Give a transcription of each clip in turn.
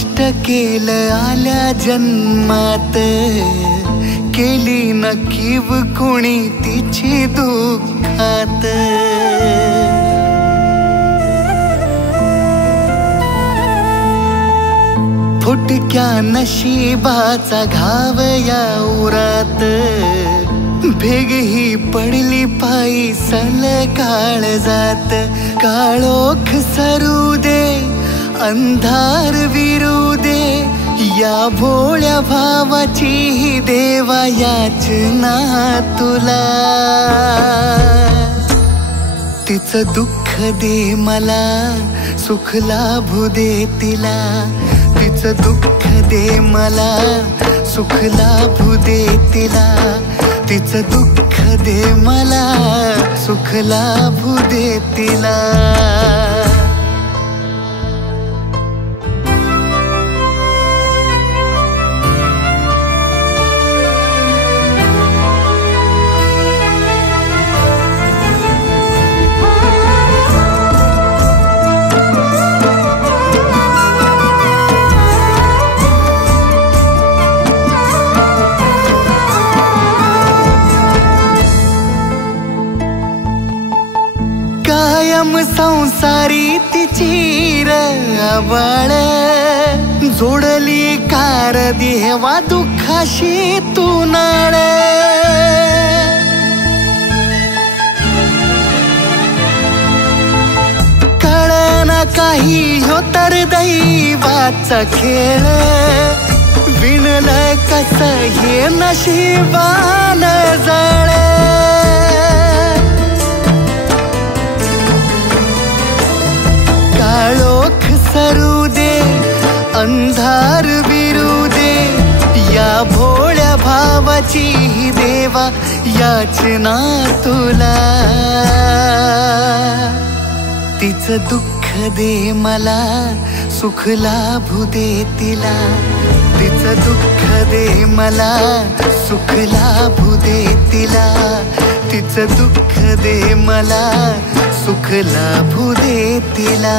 कष्ट केलं आल्या जन्मात, केली न कीव कोणी तिची दुःखात. फुटक्या नशिबाचा घाव या उरात, भेग ही पडली पायी सल काळ जात. काळोख सरू दे अंधार विरू दे, या भोळ्या भावाची ही देवा याचना तुला. तिचं दुःख दे मला, सुख लाभू दे तिला. तिचं दुःख दे मला, सुख लाभू दे तिला. तिचं दुःख दे मला, सुख लाभू दे तिला. कायम संसारी तिची रवाळ, जोडली कार देवा दुःखाशी तू नाळ. कळना काही ह्यो तर दैवाचा खेळ, विणलं कस हे नशिबान जळ. काळोख सरू दे अंधार विरू दे, या भोळ्या भावाची ही देवा याचना तुला. तिचं दुःख दे मला, सुख लाभू दे तिला. तिचं दुःख दे मला, सुख लाभू दे तिला. तिचं दुःख दे मला, सुख लाभू दे तिला.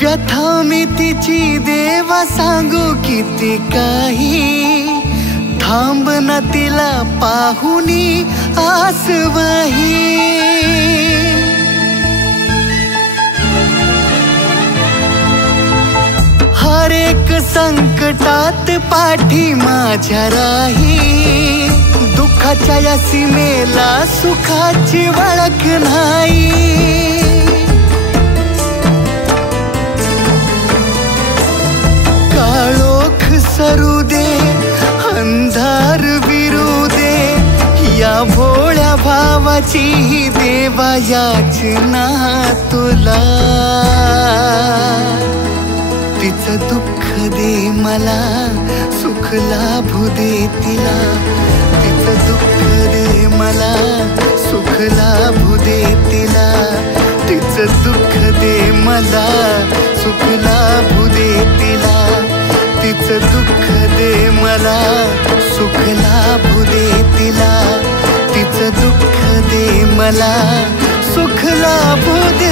व्यथा मी तिची देवा सांगू किती काही, थांब न तिला पाहुनी आसवही. हर एक संकटात पाठी माझ्या राही, दुःखाच्या या सीमेला सुखाची वळख नाही. काळोख सरू दे अंधार विरू दे, या भोळ्या भावाची ही देवा याचना तुला. तिचं दुःख दे मला, सुख लाभू दे तिला. तिचं दुःख दे मला, सुख लाभू दे तिला. तिचं दुःख दे मला, सुख लाभू दे तिला. तिचं दुःख दे मला, सुख लाभू दे तिला. तिचं दुःख दे मला, सुख लाभू दे